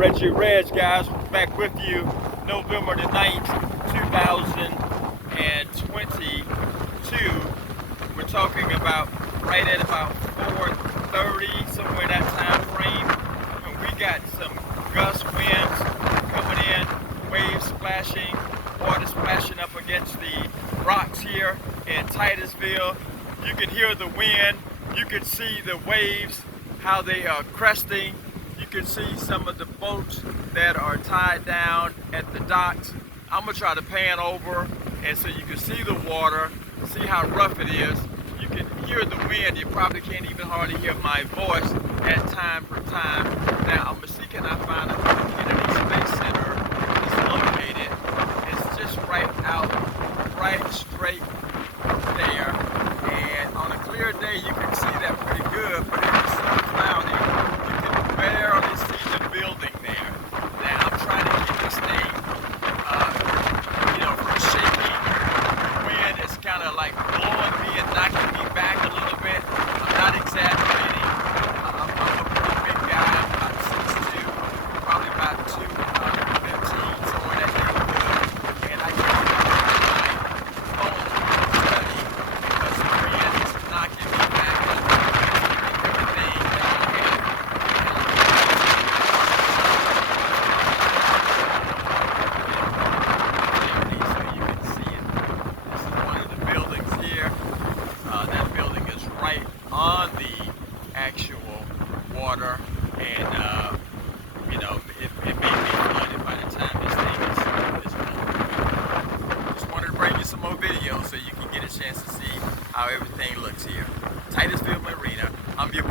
Guys, back with you November the 9th, 2022. We're talking about right at about 4:30, somewhere in that time frame, and we got some gust winds coming in, waves splashing, water splashing up against the rocks here in Titusville. You can hear the wind, you can see the waves, how they are cresting. You can see some of the boats that are tied down at the docks. I'm gonna try to pan over and so you can see the water, see how rough it is. You can hear the wind. You probably can't even hardly hear my voice at time for time. Now I'm gonna see can I find a community space center that's located. It's just right out, right straight there. And on a clear day you can see that pretty good, but if it's so cloudy, barely see the building there. Now I'm trying to keep this thing, from shaking. The wind is kind of like blowing me and knocking me back a little bit. I'm not exaggerating. I'm a pretty big guy, about 6'2", probably about 215, somewhere in that neighborhood. And I can't even hold my phone steady because the wind is knocking me back and everything down here. On the actual water, and it may be flooded by the time this thing is over. Just wanted to bring you some more videos so you can get a chance to see how everything looks here. Titusville Marina. I'm your